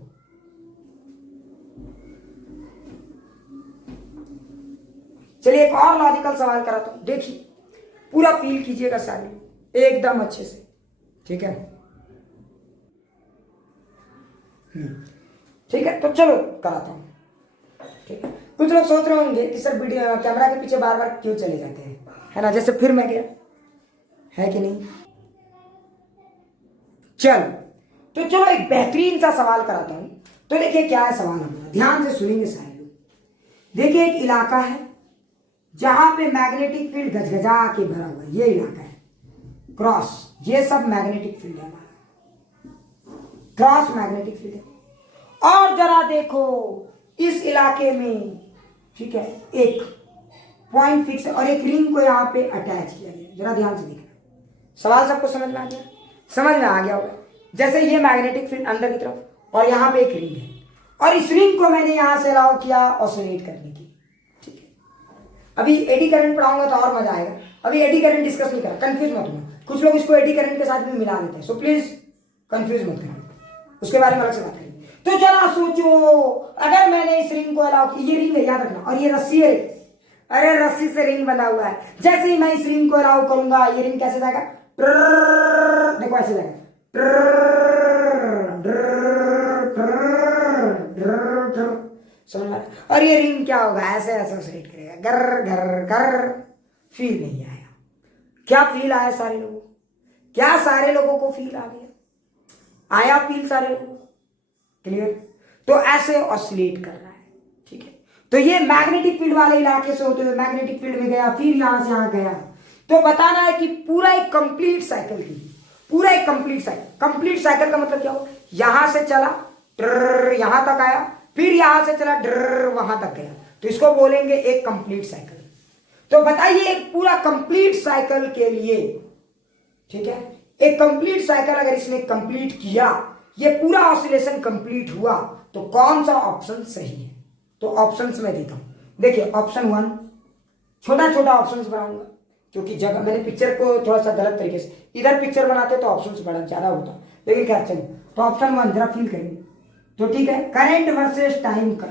चलिए एक और लॉजिकल सवाल कराता हूं, देखिए पूरा फील कीजिएगा सारे एकदम अच्छे से, ठीक है। ठीक है, तो चलो कराता हूँ। ठीक है, कुछ लोग सोच रहे होंगे कि सर वीडियो कैमरा के पीछे बार बार क्यों चले जाते हैं, है ना, जैसे फिर मैं गया, है कि नहीं। चलो, तो चलो एक बेहतरीन सा सवाल कराता हूं। तो देखिए क्या है सवाल हमारा, ध्यान से सुनेंगे सारे लोग। देखिए एक इलाका है जहां पे मैग्नेटिक फील्ड गजगजा के भरा हुआ है, ये इलाका है क्रॉस, ये सब मैग्नेटिक फील्ड है हमारा, क्रॉस मैग्नेटिक फील्ड है। और जरा देखो इस इलाके में, ठीक है, एक पॉइंट फिक्स है और एक रिंग को यहाँ पे अटैच किया गया। जरा ध्यान से देखना, सवाल सबको समझ में आ गया, समझ में आ गया होगा। जैसे ये मैग्नेटिक फील्ड अंदर की तरफ और यहाँ पे एक रिंग है और इस रिंग को मैंने यहां से अलाउ किया ऑसिलेट करने की। ठीक है, अभी एडी करंट पढ़ाऊंगा तो और मजा आएगा, अभी एडी करंट डिस्कस नहीं करा, कंफ्यूज मत होना। कुछ लोग इसको एडी करंट के साथ भी मिला देते हैं, सो प्लीज कंफ्यूज मत करना, उसके बारे में अलग से बात करेंगे। तो जरा सोचो, अगर मैंने इस रिंग को अलाउ किया, ये रिंग है याद रखना, और ये रस्सी है, अरे रस्सी से रिंग बना हुआ है। जैसे ही मैं इस रिंग को अलाउ करूंगा, ये रिंग कैसे जाएगा, देखो ऐसे जाएगा, समझ में। और ये रिंग क्या होगा, ऐसे ऐसे ऑसिलेट करेगा, गर गर गर। फील नहीं आया, क्या फील आया सारे लोगों को, क्या सारे लोगों को फील आ गया, आया फील सारे लोगों को, क्लियर। तो ऐसे ऑसिलेट कर रहा है, ठीक है। तो ये मैग्नेटिक फील्ड वाले इलाके से होते हुए मैग्नेटिक फील्ड में गया, फिर यहां से यहां गया। तो बताना है कि पूरा एक कंप्लीट साइकिल की, पूरा एक कंप्लीट साइकिल। कंप्लीट साइकिल का मतलब क्या हो, यहां से चला यहां तक आया, फिर यहां से चला वहां तक गया, तो इसको बोलेंगे एक कंप्लीट साइकिल। तो बताइए एक पूरा कंप्लीट साइकिल के लिए, ठीक है, एक कंप्लीट साइकिल अगर इसने कंप्लीट किया, ये पूरा ऑसिलेशन कंप्लीट हुआ, तो कौन सा ऑप्शन सही है। तो ऑप्शंस में देता हूं, देखिए ऑप्शन 1, छोटा छोटा ऑप्शंस बनाऊंगा क्योंकि जगह मैंने पिक्चर को थोड़ा सा गलत तरीके से, इधर पिक्चर बनाते तो ऑप्शंस बड़ा ज्यादा होता, लेकिन क्या चलो। तो ऑप्शन 1 जरा फील करेंगे, तो ठीक है, करंट वर्सेस टाइम कर,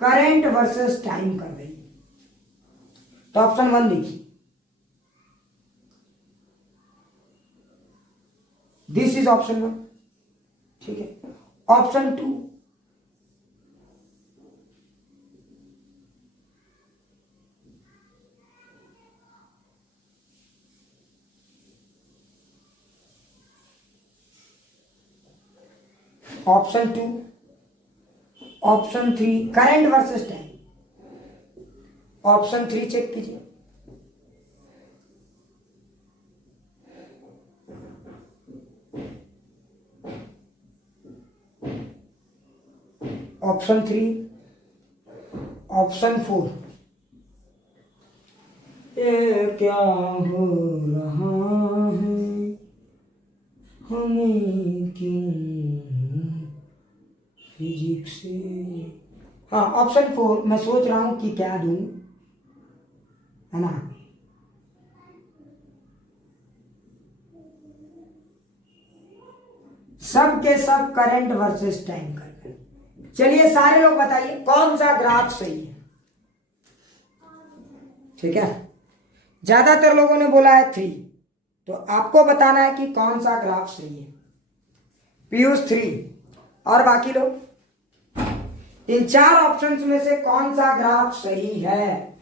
करंट वर्सेस टाइम कर रही। तो ऑप्शन 1 देखिए, दिस इज ऑप्शन 1, ठीक है। Option 2, option 2, option 3 current versus time. Option 3 check कीजिए, ऑप्शन 3, ऑप्शन 4। ये क्या हो रहा है, हमें क्यों फिजिक्स से। हाँ ऑप्शन 4 मैं सोच रहा हूं कि क्या दूं, है ना। सब के सब करंट वर्सेस टाइम करते। चलिए सारे लोग बताइए कौन सा ग्राफ सही है, ठीक है। ज्यादातर लोगों ने बोला है 3, तो आपको बताना है कि कौन सा ग्राफ सही है। पीयूष 3, और बाकी लोग, इन 4 ऑप्शंस में से कौन सा ग्राफ सही है।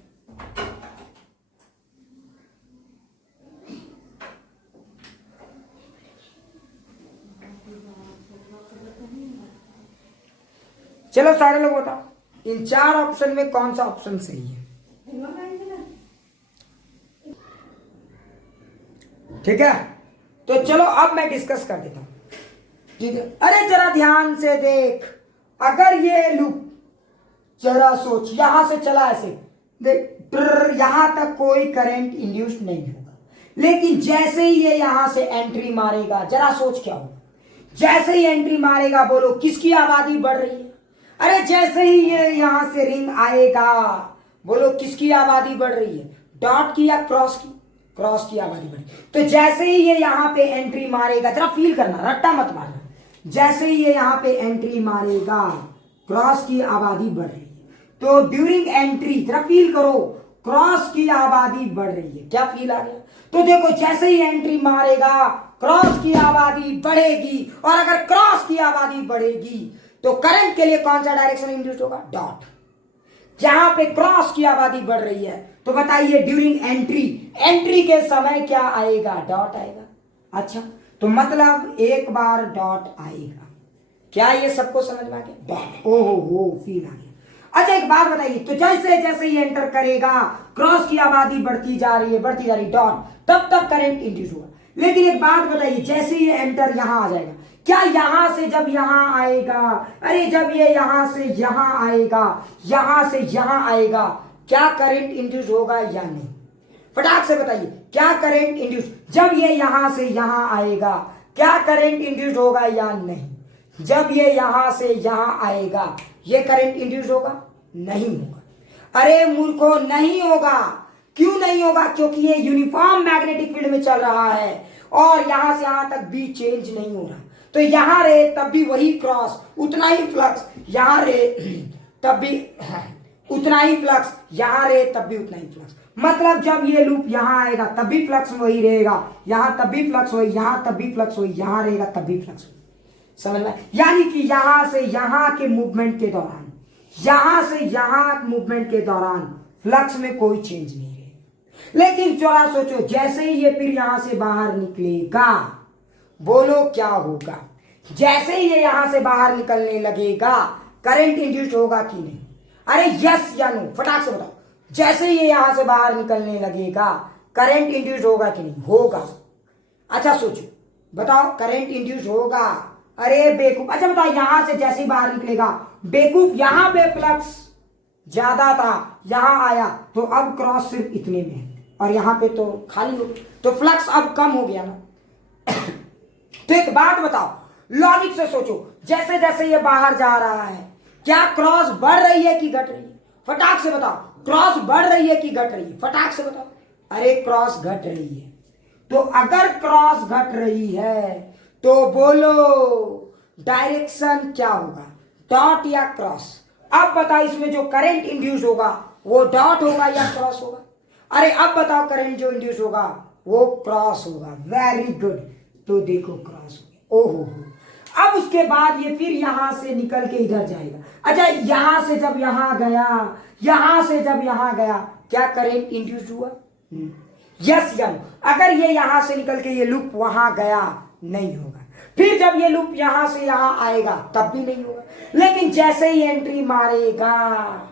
चलो सारे लोग बताओ इन 4 ऑप्शन में कौन सा ऑप्शन सही है, ठीक है। तो चलो अब मैं डिस्कस कर देता हूं, ठीक है। अरे जरा ध्यान से देख, अगर ये लूप, जरा सोच, यहां से चला ऐसे देख, यहां तक कोई करंट इंड्यूस नहीं होगा, लेकिन जैसे ही ये यहां से एंट्री मारेगा, जरा सोच क्या होगा। जैसे ही एंट्री मारेगा, बोलो किसकी आबादी बढ़ रही है। अरे जैसे ही ये यहां से रिंग आएगा, बोलो किसकी आबादी बढ़ रही है, डॉट की या क्रॉस की, क्रॉस की आबादी बढ़। तो जैसे ही ये यहां पे एंट्री मारेगा, जरा फील करना, रट्टा मत मारना, जैसे ही ये यहां पे एंट्री मारेगा, क्रॉस की आबादी बढ़ रही है। तो ड्यूरिंग एंट्री जरा फील करो, क्रॉस की आबादी बढ़ रही है, क्या फील आ गया। तो देखो जैसे ही एंट्री मारेगा, क्रॉस की आबादी बढ़ेगी, और अगर क्रॉस की आबादी बढ़ेगी तो करंट के लिए कौन सा डायरेक्शन इंड्यूस होगा? डॉट। जहां पे क्रॉस की आबादी बढ़ रही है तो बताइए ड्यूरिंग एंट्री, एंट्री के समय क्या आएगा? डॉट आएगा। अच्छा, तो मतलब एक बार डॉट आएगा। क्या ये सबको समझ में आ गया? डॉट, ओहो फील आ गया। अच्छा एक बात बताइए, तो जैसे जैसे ये एंटर करेगा क्रॉस की आबादी बढ़ती जा रही है डॉट, तब तक करंट इंड्यूस होगा। लेकिन एक बात बताइए, जैसे ये एंटर यहां आ जाएगा, क्या यहां से जब यहां आएगा, अरे जब ये यहां से यहां आएगा, यहां से यहां आएगा, क्या करंट इंड्यूस होगा या नहीं? फटाक से बताइए, क्या करंट इंड्यूस, जब ये यहां से यहां आएगा क्या करंट इंड्यूस होगा या नहीं? जब ये यहां से यहां आएगा ये करंट इंड्यूस होगा? नहीं होगा। अरे मूर्खो, नहीं होगा। क्यों नहीं होगा? क्योंकि ये यूनिफॉर्म मैग्नेटिक फील्ड में चल रहा है और यहां से यहां तक भी चेंज नहीं हो रहा। तो यहां रहे तब भी वही क्रॉस, उतना ही फ्लक्स, यहां रहे तब भी उतना ही फ्लक्स, यहां रहे तब भी उतना ही फ्लक्स। मतलब जब ये लूप यहां आएगा तब भी फ्लक्स वही रहेगा, यहां तब भी फ्लक्स वही, यहां तब भी फ्लक्स वही, यहां रहेगा तब भी फ्लक्स वही। समझ में? यानी कि यहां से यहां के मूवमेंट के दौरान, यहां से यहां मूवमेंट के दौरान फ्लक्स में कोई चेंज नहीं रहेगा। लेकिन जरा सोचो, जैसे ही ये फिर यहां से बाहर निकलेगा, बोलो क्या होगा? जैसे ही ये यहां से बाहर निकलने लगेगा करंट इंड्यूस होगा कि नहीं? अरे यस या नो, फटाक से बताओ। जैसे ही ये यहां से बाहर निकलने लगेगा करंट इंड्यूस होगा कि नहीं? होगा। अच्छा सोचो, बताओ करंट इंड्यूस होगा। अरे बेवकूफ, अच्छा बताओ, यहां से जैसे ही बाहर निकलेगा, बेवकूफ, यहां पे फ्लक्स ज्यादा था, यहां आया तो अब क्रॉस सिर्फ इतने में है और यहां पे तो खाली हो, तो फ्लक्स अब कम हो गया ना। तो एक बात बताओ, लॉजिक से सोचो, जैसे जैसे ये बाहर जा रहा है क्या क्रॉस बढ़ रही है कि घट रही है? फटाक से बताओ, क्रॉस बढ़ रही है कि घट रही है? फटाक से बताओ। अरे क्रॉस घट रही है। तो अगर क्रॉस घट रही है तो बोलो डायरेक्शन क्या होगा? डॉट या क्रॉस? अब बताओ, इसमें जो करंट इंड्यूस होगा वो डॉट होगा या क्रॉस होगा? अरे अब बताओ, करंट जो इंड्यूस होगा वो क्रॉस होगा। वेरी गुड, तो देखो क्रॉस हो गया। ओहो, अब उसके बाद ये फिर यहां से निकल के इधर जाएगा। अच्छा, यहां से जब यहां गया, यहां से जब यहां गया, क्या करंट इंड्यूस हुआ? यस या नो? अगर ये यहां से निकल के ये लूप वहां गया, नहीं होगा। फिर जब ये लूप यहां से यहां आएगा तब भी नहीं होगा। लेकिन जैसे ही एंट्री मारेगा,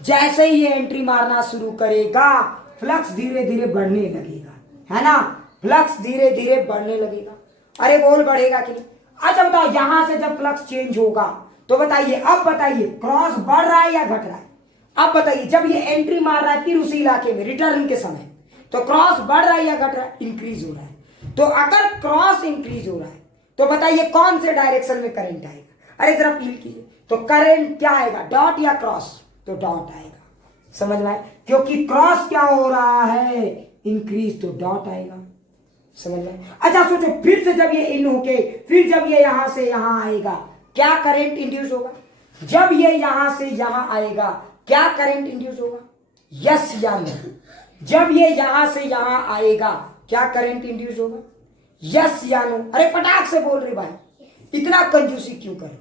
जैसे ही ये एंट्री मारना शुरू करेगा, फ्लक्स धीरे धीरे बढ़ने लगेगा, है ना? फ्लक्स धीरे धीरे बढ़ने लगेगा। अरे बोल, बढ़ेगा कि नहीं? अच्छा बताओ, यहां से जब फ्लक्स चेंज होगा तो बताइए, अब बताइए क्रॉस बढ़ रहा है या घट रहा है? अब बताइए, जब ये एंट्री मार रहा है फिर उसी इलाके में रिटर्न के समय, तो क्रॉस बढ़ रहा है या घट रहा है? इंक्रीज हो रहा है। तो अगर क्रॉस इंक्रीज हो रहा है तो बताइए कौन से डायरेक्शन में करंट आएगा? अरे जरा फील कीजिए, तो करंट क्या आएगा, डॉट या क्रॉस? तो डॉट आएगा। समझ में आए? क्योंकि क्रॉस क्या हो रहा है, इंक्रीज, तो डॉट आएगा। समझ में? अच्छा सोचो, फिर से जब ये इन होके फिर जब ये यहां से यहां आएगा, क्या करंट इंड्यूस होगा? जब ये यहां से यहां आएगा क्या करंट इंड्यूस होगा? यस या नो? जब ये यहां से यहां आएगा क्या करंट इंड्यूस होगा? यस या नो? अरे फटाक से बोल रहे भाई, इतना कंजूसी क्यों करें?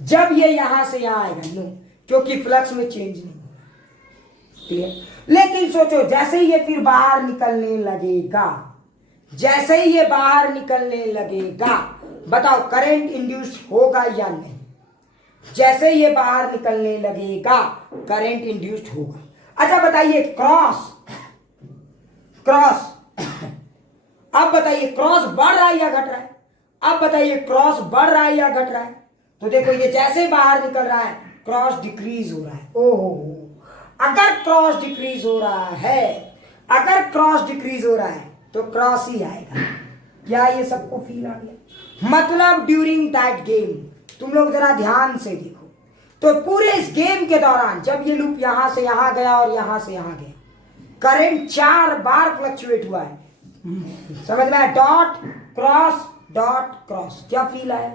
जब ये यहां से यहां आएगा, नो, क्योंकि फ्लक्स में चेंज नहीं होगा। क्लियर? लेकिन सोचो, जैसे ही ये फिर बाहर निकलने लगेगा, जैसे ही ये बाहर निकलने लगेगा, बताओ करंट इंड्यूस होगा या नहीं? जैसे ही ये बाहर निकलने लगेगा करंट इंड्यूस्ड होगा। अच्छा बताइए, क्रॉस क्रॉस अब बताइए क्रॉस बढ़ रहा है या घट रहा है? अब बताइए क्रॉस बढ़ रहा है या घट रहा है? तो देखो, ये जैसे बाहर निकल रहा है क्रॉस डिक्रीज हो रहा है। ओहो, अगर क्रॉस डिक्रीज हो रहा है, अगर क्रॉस डिक्रीज हो रहा है तो क्रॉस ही आएगा। क्या ये सबको फील आ गया? मतलब ड्यूरिंग दैट गेम, तुम लोग जरा ध्यान से देखो, तो पूरे इस गेम के दौरान जब ये लूप यहां से यहां गया और यहां से यहां गया, करंट 4 बार फ्लक्चुएट हुआ है। समझ में आया? डॉट क्रॉस, क्या फील आया?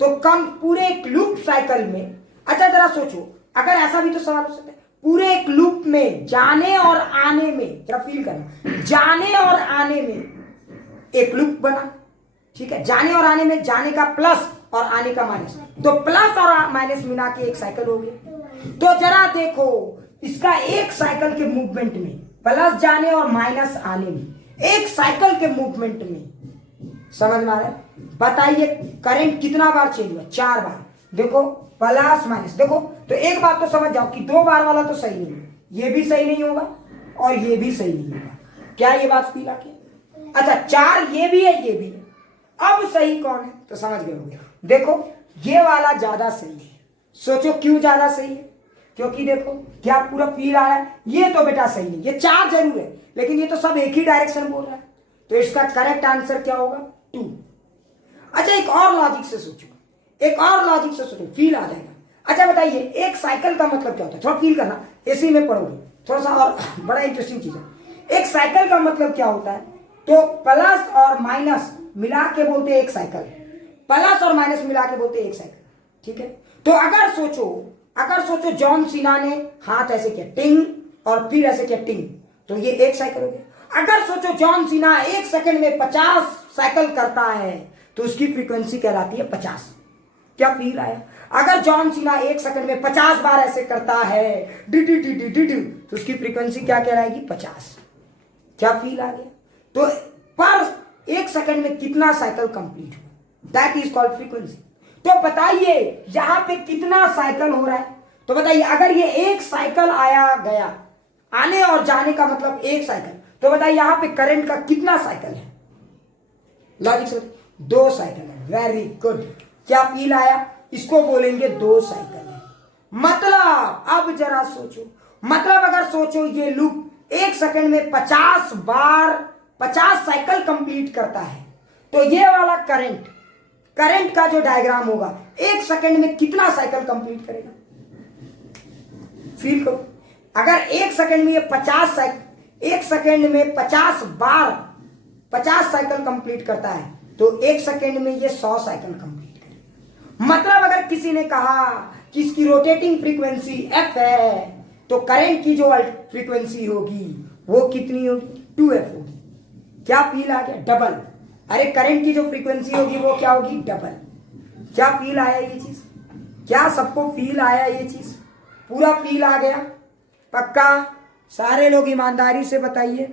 तो कम पूरे एक लूप साइकिल में, अच्छा जरा सोचो, अगर ऐसा भी तो सवाल हो सकता है, पूरे एक लूप में जाने और आने में, जरा फील करना, जाने और आने में एक लूप बना, ठीक है, जाने और आने में जाने का प्लस और आने का माइनस, तो प्लस और माइनस मिला के एक साइकिल हो गया। तो जरा देखो इसका एक साइकिल के मूवमेंट में, प्लस जाने और माइनस आने में, एक साइकिल के मूवमेंट में, समझ में आ रहा है? बताइए करंट कितना बार चेंज हुआ? 4 बार। देखो प्लस माइनस, देखो तो एक बात तो समझ जाओ कि 2 बार वाला तो सही नहीं है, ये भी सही नहीं होगा और ये भी सही नहीं होगा। क्या ये बात फील आती है? अच्छा 4 ये भी है, ये भी है, अब सही कौन है? तो समझ गए होंगे। देखो ये वाला ज्यादा सही है। सोचो क्यों ज्यादा सही है? क्योंकि देखो क्या पूरा फील आ रहा है, ये तो बेटा सही नहीं, ये 4 जरूर है लेकिन ये तो सब एक ही डायरेक्शन बोल रहा है, तो इसका करेक्ट आंसर क्या होगा? 2। अच्छा एक और लॉजिक से सोचो, एक और लॉजिक से सोचो, फील आ जाएगा। अच्छा बताइए एक साइकिल का मतलब क्या होता है? थोड़ा फील करना, इसी में पढ़ोगे थोड़ा सा, और बड़ा इंटरेस्टिंग चीज है। एक साइकिल का मतलब क्या होता है? तो प्लस और माइनस मिला के बोलते हैं एक साइकिल, प्लस और माइनस मिला के बोलते हैं एक साइकिल, ठीक है। तो अगर सोचो जॉन सीना ने हाथ ऐसे किया टिंग और फिर ऐसे किया टिंग, तो ये एक साइकिल हो गया। अगर सोचो जॉन सीना 1 सेकंड में 50 साइकिल करता है तो उसकी फ्रीक्वेंसी कहलाती है 50। क्या फील आया? अगर जॉन सीना 1 सेकंड में 50 बार ऐसे करता है D D D D D D, तो उसकी फ्रीक्वेंसी क्या कहलाएगी? 50। क्या फील आ गया? तो पर 1 सेकंड में कितना साइकिल कंप्लीट हुआ, दैट इज कॉल्ड फ्रीक्वेंसी। तो बताइए यहां पे कितना साइकिल हो रहा है? तो बताइए अगर ये एक साइकिल आया गया, आने और जाने का मतलब एक साइकिल, तो बताइए यहां पे करंट का कितना साइकिल है? लॉजिक से 2 साइकिल है। Very good. क्या फील आया? इसको बोलेंगे 2 साइकिल है। मतलब अब जरा सोचो, मतलब अगर सोचो ये लूप 1 सेकंड में 50 बार 50 साइकिल कंप्लीट करता है, तो ये वाला करंट का जो डायग्राम होगा 1 सेकंड में कितना साइकिल कंप्लीट करेगा? फील करो। अगर 1 सेकंड में ये 1 सेकंड में 50 बार 50 साइकिल कंप्लीट करता है, तो 1 सेकंड में ये 100 साइकिल कंप्लीट करेगा। मतलब अगर किसी ने कहा कि इसकी रोटेटिंग फ्रीक्वेंसी f है, तो करंट की जो फ्रीक्वेंसी होगी वो कितनी होगी? 2f होगी। क्या फील आ गया? डबल। अरे करंट की जो फ्रीक्वेंसी होगी वो क्या होगी? डबल। क्या फील आया ये चीज? क्या सबको फील आया ये चीज? पूरा फील आ गया? पक्का? सारे लोग ईमानदारी से बताइए।